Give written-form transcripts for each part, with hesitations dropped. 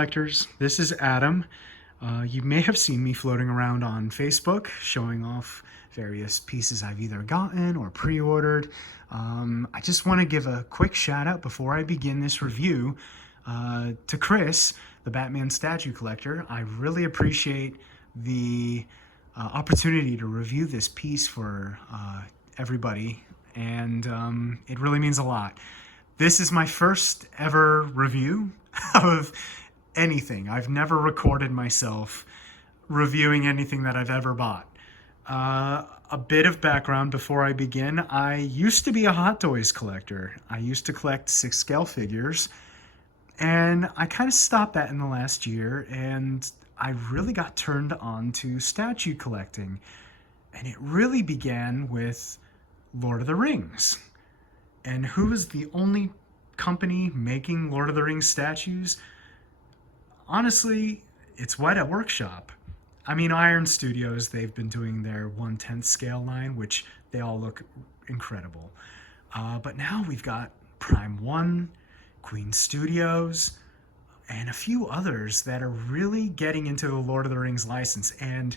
collectors. This is Adam. You may have seen me floating around on Facebook showing off various pieces I've either gotten or pre-ordered. I just want to give a quick shout out before I begin this review to Chris, the Batman statue collector. I really appreciate the opportunity to review this piece for everybody, and it really means a lot. This is my first ever review of anything. I've never recorded myself reviewing anything that I've ever bought. A bit of background before I begin. I used to be a Hot Toys collector. I used to collect 6 scale figures, and I kind of stopped that in the last year, and I really got turned on to statue collecting. And it really began with Lord of the Rings. And who is the only company making Lord of the Rings statues? Honestly, it's Weta Workshop. I mean, Iron Studios, they've been doing their 1/10 scale line, which they all look incredible. But now we've got Prime 1, Queen Studios, and a few others that are really getting into the Lord of the Rings license. And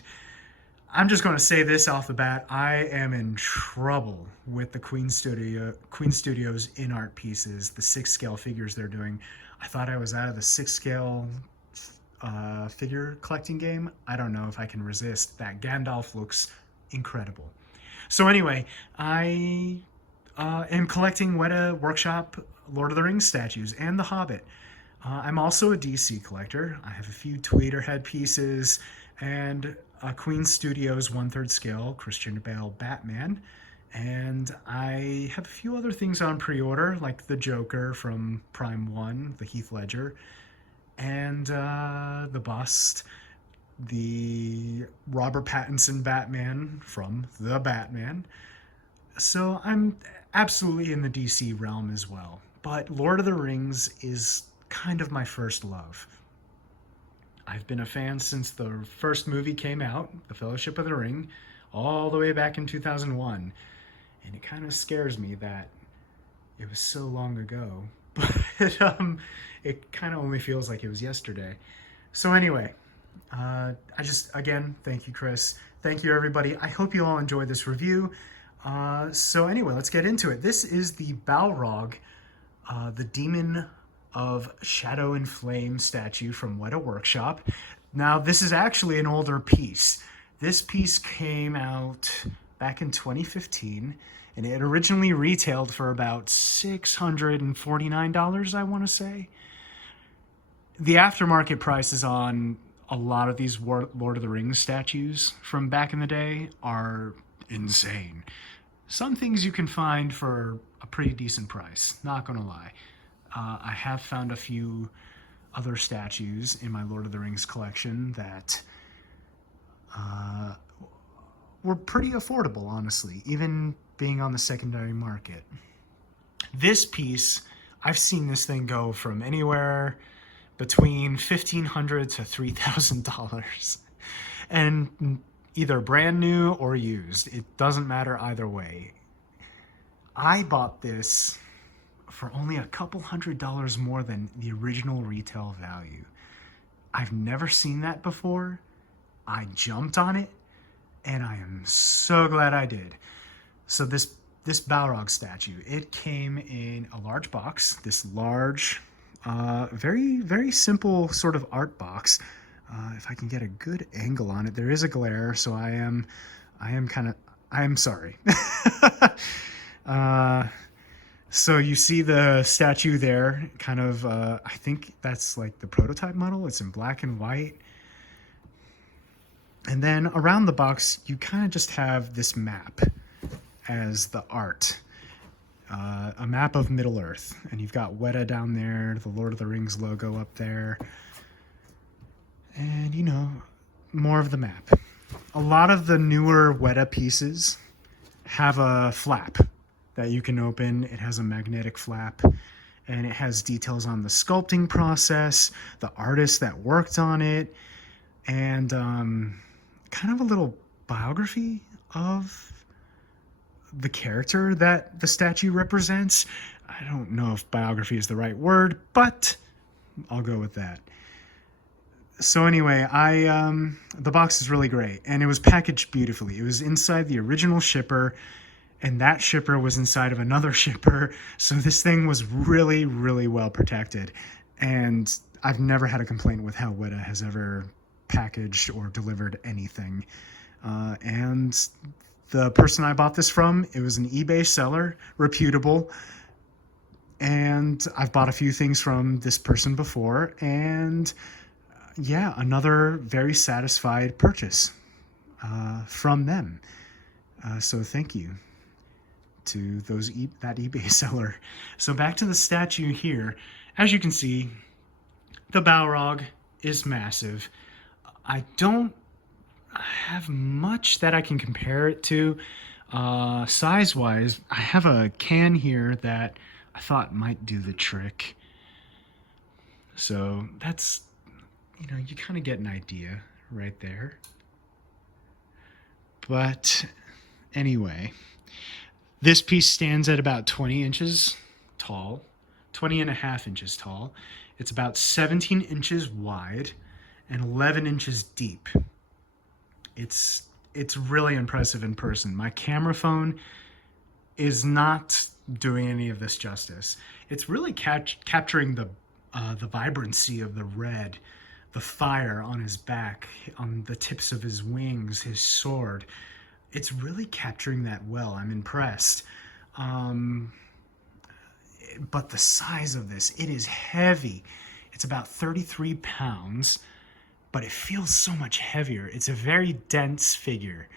I'm just going to say this off the bat, I am in trouble with the Queen Studios in-art pieces, the 6 scale figures they're doing. I thought I was out of the 6 scale figure collecting game. I don't know if I can resist. That Gandalf looks incredible. So anyway, I am collecting Weta Workshop Lord of the Rings statues and The Hobbit. I'm also a DC collector. I have a few Tweeter head pieces and a Queen Studios 1/3 scale Christian Bale Batman. And I have a few other things on pre-order, like the Joker from Prime 1, the Heath Ledger, and the bust, the Robert Pattinson Batman from The Batman. So I'm absolutely in the DC realm as well. But Lord of the Rings is kind of my first love. I've been a fan since the first movie came out, The Fellowship of the Ring, all the way back in 2001. And it kind of scares me that it was so long ago. But it kind of only feels like it was yesterday. So anyway, again, thank you, Chris. Thank you, everybody. I hope you all enjoyed this review. So anyway, let's get into it. This is the Balrog, the Demon of Shadow and Flame statue from Weta Workshop. Now, this is actually an older piece. This piece came out back in 2015, and it originally retailed for about $649, I want to say. The aftermarket prices on a lot of these Lord of the Rings statues from back in the day are insane. Some things you can find for a pretty decent price, not gonna lie. I have found a few other statues in my Lord of the Rings collection that were pretty affordable, honestly, even being on the secondary market. This piece, I've seen this thing go from anywhere between $1,500 to $3,000, and either brand new or used. It doesn't matter either way. I bought this for only a couple $100 more than the original retail value. I've never seen that before. I jumped on it, and I am so glad I did. So this Balrog statue, it came in a large box, this large, very, very simple sort of art box. If I can get a good angle on it, there is a glare, so I am sorry. So you see the statue there, kind of, I think that's like the prototype model. It's in black and white. And then around the box, you kind of just have this map as the art. A map of Middle-earth. And you've got Weta down there, the Lord of the Rings logo up there. And, you know, more of the map. A lot of the newer Weta pieces have a flap that you can open. It has a magnetic flap, and it has details on the sculpting process, the artist that worked on it, and kind of a little biography of the character that the statue represents. I don't know if biography is the right word, but I'll go with that. So anyway, the box is really great, and it was packaged beautifully. It was inside the original shipper, and that shipper was inside of another shipper. So this thing was really, really well protected, and I've never had a complaint with how Weta has ever packaged or delivered anything. And the person I bought this from, it was an eBay seller, reputable, and I've bought a few things from this person before, and yeah, another very satisfied purchase from them. So thank you to that eBay seller. So back to the statue here. As you can see, the Balrog is massive. I don't have much that I can compare it to size-wise. I have a can here that I thought might do the trick. So that's, you kind of get an idea right there. But anyway, this piece stands at about 20 inches tall, 20 and a half inches tall. It's about 17 inches wide and 11 inches deep. It's really impressive in person. My camera phone is not doing any of this justice. It's really capturing the vibrancy of the red, the fire on his back, on the tips of his wings, his sword. It's really capturing that well. I'm impressed. But the size of this, it is heavy. It's about 33 pounds, but it feels so much heavier. It's a very dense figure.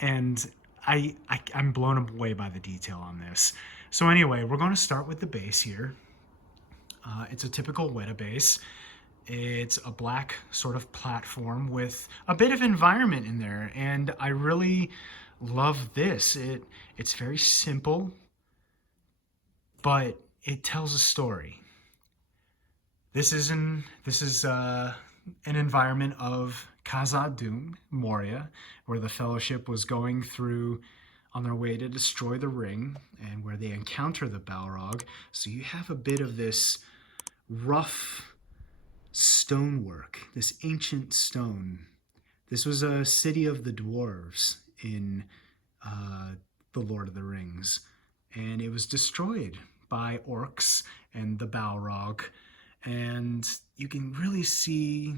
And I'm blown away by the detail on this. So anyway, we're going to start with the base here. It's a typical Weta base. It's a black sort of platform with a bit of environment in there, and I really love this. It's very simple, but it tells a story. This is an environment of Khazad-dûm, Moria, where the Fellowship was going through on their way to destroy the ring, and where they encounter the Balrog. So you have a bit of this rough stonework, this ancient stone. This was a city of the Dwarves in the Lord of the Rings, and it was destroyed by orcs and the Balrog, and you can really see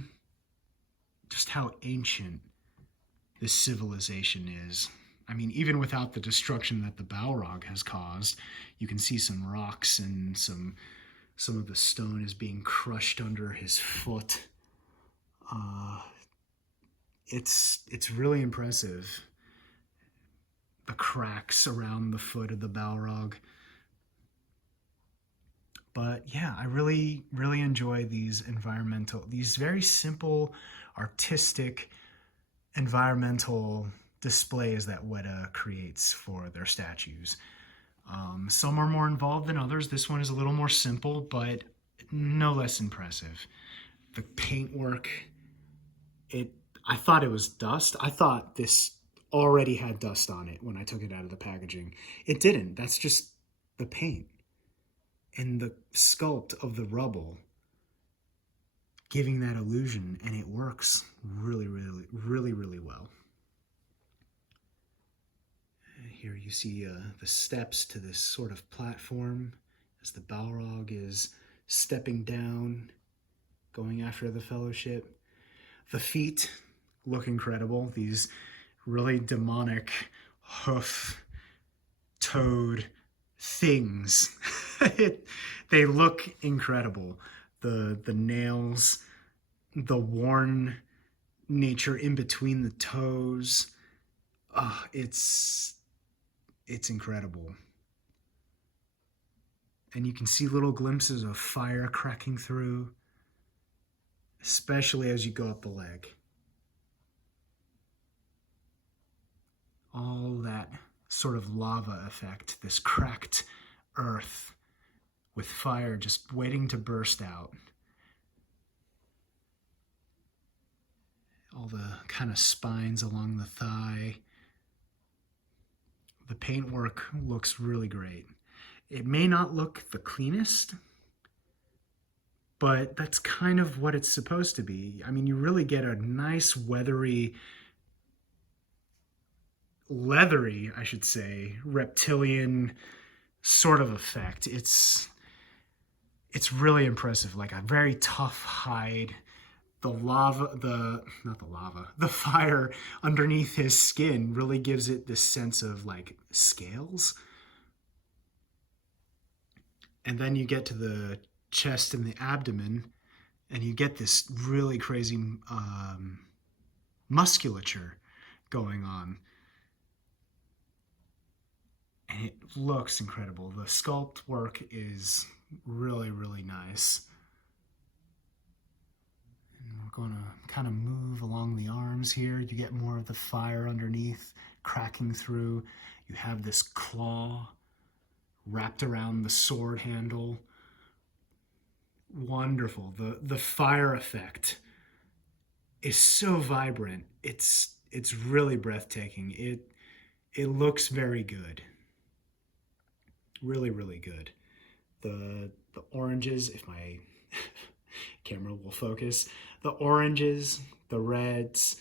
just how ancient this civilization is. I mean, even without the destruction that the Balrog has caused, you can see some rocks and some of the stone is being crushed under his foot. It's really impressive. The cracks around the foot of the Balrog. But yeah, I really, really enjoy these very simple, artistic, environmental displays that Weta creates for their statues. Some are more involved than others. This one is a little more simple, but no less impressive. The paintwork, I thought it was dust. I thought this already had dust on it when I took it out of the packaging. It didn't. That's just the paint and the sculpt of the rubble giving that illusion, and it works really, really, really, really well. Here you see the steps to this sort of platform as the Balrog is stepping down, going after the Fellowship. The feet look incredible. These really demonic hoof-toed things. They look incredible. The nails, the worn nature in between the toes. It's incredible. And you can see little glimpses of fire cracking through, especially as you go up the leg. All that sort of lava effect, this cracked earth with fire just waiting to burst out. All the kind of spines along the thigh. The paintwork looks really great. It may not look the cleanest, but that's kind of what it's supposed to be. I mean, you really get a nice leathery, I should say, reptilian sort of effect. It's really impressive, like a very tough hide. The lava, the not the lava, the fire underneath his skin really gives it this sense of like scales. And then you get to the chest and the abdomen, and you get this really crazy musculature going on. And it looks incredible. The sculpt work is really, really nice. And we're going to kind of move along the arms here. You get more of the fire underneath cracking through. You have this claw wrapped around the sword handle. Wonderful. The fire effect is so vibrant. It's really breathtaking. It looks very good. Really, really good. The oranges, if my camera will focus, the oranges, the reds,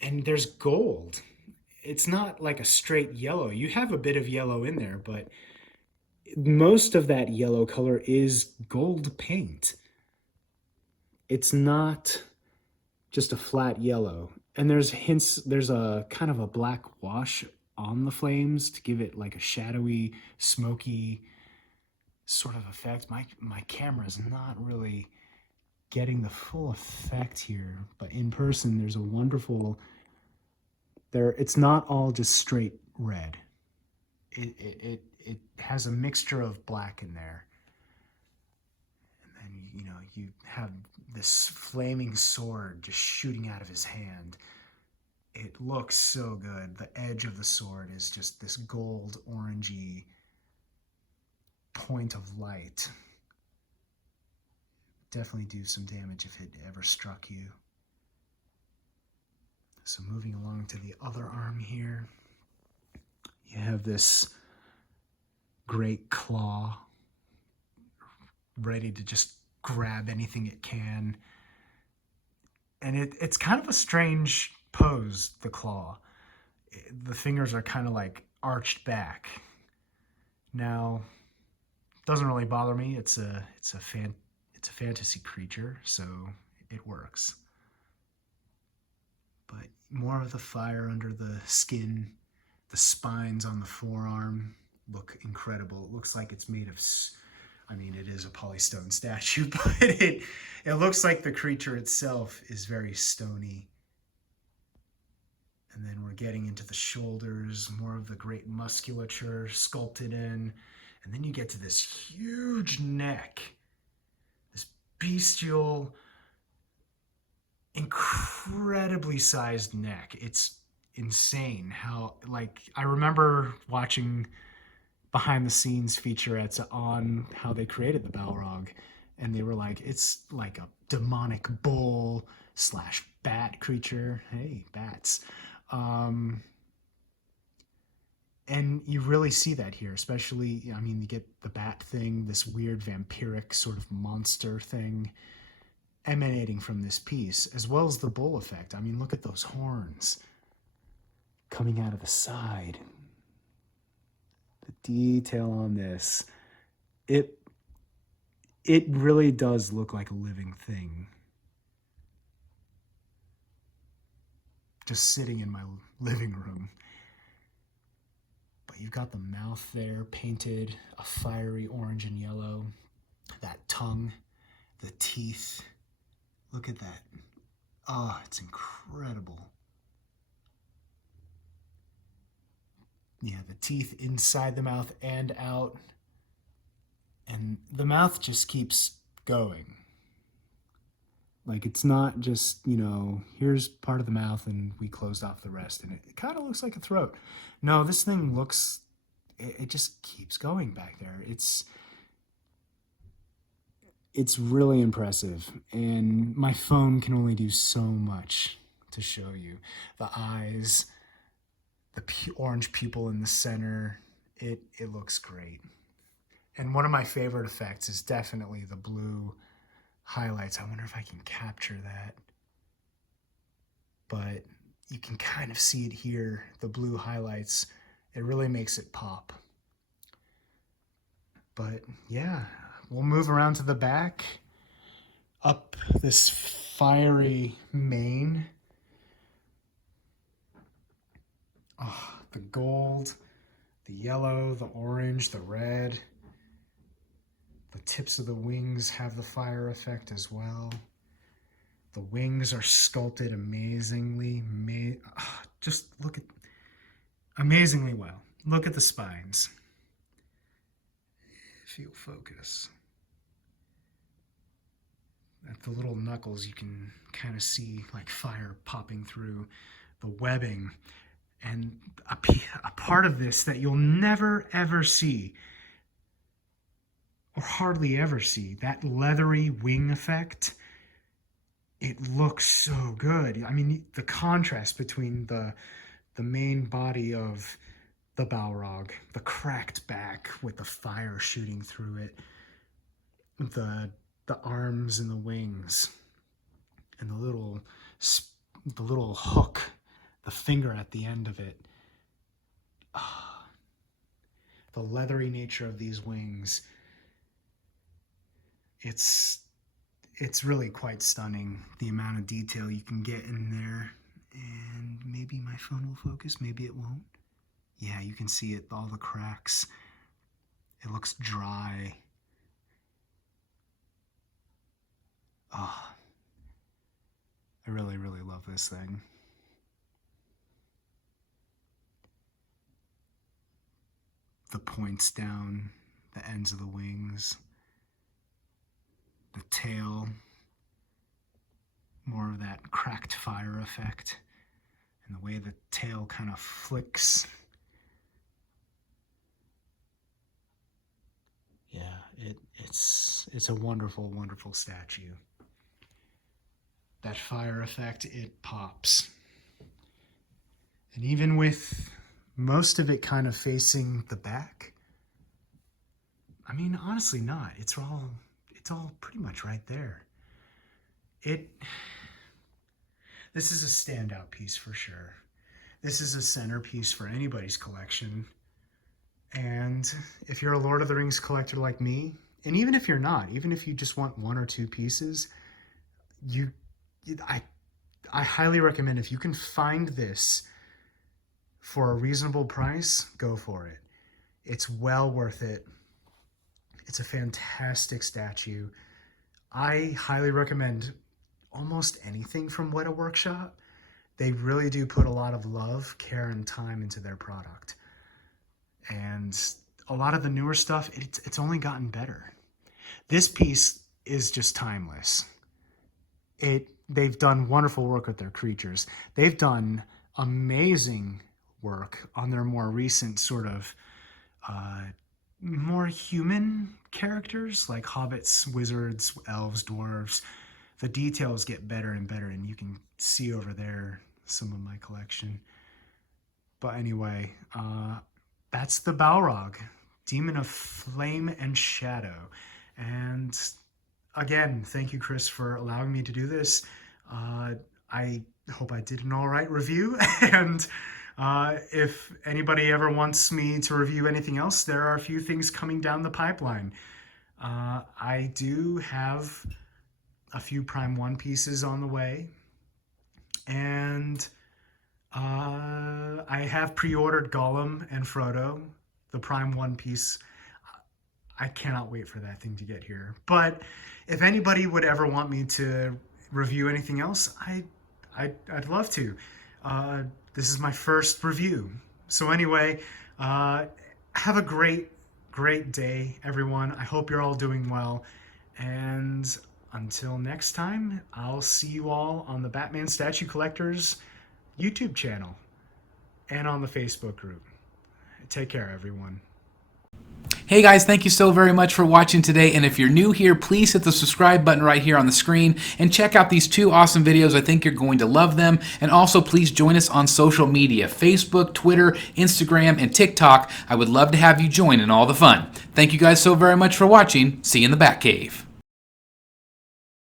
and there's gold. It's not like a straight yellow. You have a bit of yellow in there, but most of that yellow color is gold paint. It's not just a flat yellow. And there's hints, there's a kind of a black wash on the flames to give it like a shadowy, smoky sort of effect. My camera is not really getting the full effect here, but in person there's a wonderful it's not all just straight red. It has a mixture of black in there. And then you have this flaming sword just shooting out of his hand. It looks so good. The edge of the sword is just this gold orangey point of light. Definitely do some damage if it ever struck you. So moving along to the other arm here, you have this great claw ready to just grab anything it can. And it's kind of a strange pose, the claw. The fingers are kind of like arched back. Now, doesn't really bother me. It's a fantasy creature, so it works. But more of the fire under the skin, the spines on the forearm look incredible. It looks like it's made of, I mean, it is a polystone statue, but it looks like the creature itself is very stony. And then we're getting into the shoulders, more of the great musculature sculpted in. And then you get to this huge neck, this bestial, incredibly sized neck. It's insane how, like, I remember watching behind the scenes featurettes on how they created the Balrog, and they were like, it's like a demonic bull slash bat creature. Hey, bats. And you really see that here, especially, I mean, you get the bat thing, this weird vampiric sort of monster thing emanating from this piece, as well as the bull effect. I mean, look at those horns coming out of the side. The detail on this, it really does look like a living thing. Just sitting in my living room. But you've got the mouth there painted a fiery orange and yellow. That tongue, the teeth. Look at that. Oh, it's incredible. Yeah, the teeth inside the mouth and out. And the mouth just keeps going. Like, it's not just, here's part of the mouth and we closed off the rest. And it kind of looks like a throat. No, this thing looks, it just keeps going back there. It's really impressive. And my phone can only do so much to show you. The eyes, the orange pupil in the center, it looks great. And one of my favorite effects is definitely the blue highlights. I wonder if I can capture that. But you can kind of see it here, the blue highlights. It really makes it pop. But yeah, we'll move around to the back, up this fiery mane. Oh, the gold, the yellow, the orange, the red. The tips of the wings have the fire effect as well. The wings are sculpted amazingly. Just look at, amazingly well. Look at the spines. If you'll focus. At the little knuckles, you can kind of see like fire popping through the webbing. And a part of this that you'll never ever see, or hardly ever see, that leathery wing effect. It looks so good. I mean, the contrast between the main body of the Balrog, the cracked back with the fire shooting through it, the arms and the wings, and the little hook, the finger at the end of it. The leathery nature of these wings. It's really quite stunning, the amount of detail you can get in there. And maybe my phone will focus, maybe it won't. Yeah, you can see it, all the cracks. It looks dry. Oh, I really, really love this thing. The points down the ends of the wings. The tail, more of that cracked fire effect, and the way the tail kind of flicks. Yeah, it's a wonderful, wonderful statue. That fire effect, it pops. And even with most of it kind of facing the back, I mean, honestly not. It's all pretty much right there. This is a standout piece for sure. This is a centerpiece for anybody's collection. And if you're a Lord of the Rings collector like me, and even if you're not, even if you just want one or two pieces, I highly recommend, if you can find this for a reasonable price, go for it. It's well worth it. It's a fantastic statue. I highly recommend almost anything from Weta Workshop. They really do put a lot of love, care, and time into their product. And a lot of the newer stuff, it's only gotten better. This piece is just timeless. They've done wonderful work with their creatures. They've done amazing work on their more recent sort of more human characters like hobbits, wizards, elves, dwarves. The details get better and better, and you can see over there some of my collection. But anyway, that's the Balrog, Demon of Flame and Shadow. And again, thank you, Chris, for allowing me to do this. I hope I did an all right review. And if anybody ever wants me to review anything else, there are a few things coming down the pipeline. I do have a few Prime 1 pieces on the way. And I have pre-ordered Gollum and Frodo, the Prime 1 piece. I cannot wait for that thing to get here. But if anybody would ever want me to review anything else, I'd love to. This is my first review. So anyway, have a great day, everyone. I hope you're all doing well. And until next time, I'll see you all on the Batman Statue Collectors YouTube channel and on the Facebook group. Take care, everyone. Hey guys, thank you so very much for watching today, and if you're new here, please hit the subscribe button right here on the screen and check out these two awesome videos. I think you're going to love them. And also please join us on social media, Facebook, Twitter, Instagram, and TikTok. I would love to have you join in all the fun. Thank you guys so very much for watching. See you in the Batcave.